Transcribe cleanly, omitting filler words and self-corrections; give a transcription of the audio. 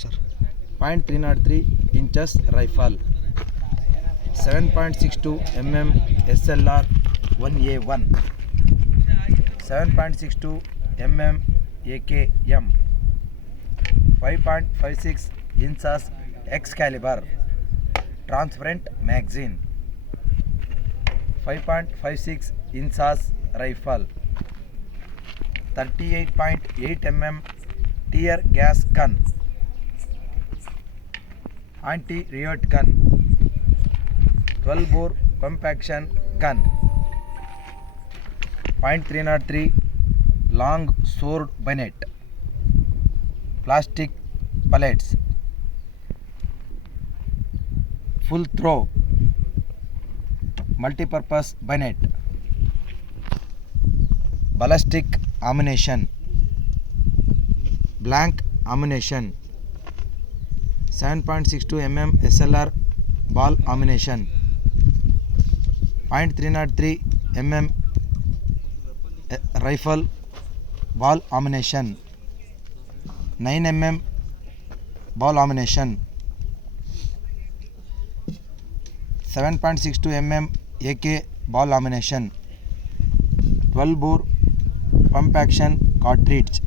Sir. .303 inches rifle, 7.62 mm SLR 1A1, 7.62 mm AKM, 5.56 inches Excalibur, transparent magazine, 5.56 inches rifle, 38.8 mm tear gas gun, anti-riot gun, 12-bore pump action gun, .303 long sword bayonet, plastic pellets, full throw multi-purpose bayonet, ballistic ammunition, blank ammunition, 7.62 mm SLR ball ammunition, .303 mm rifle ball ammunition, 9 mm ball ammunition, 7.62 mm AK ball ammunition, 12-bore pump action cartridge.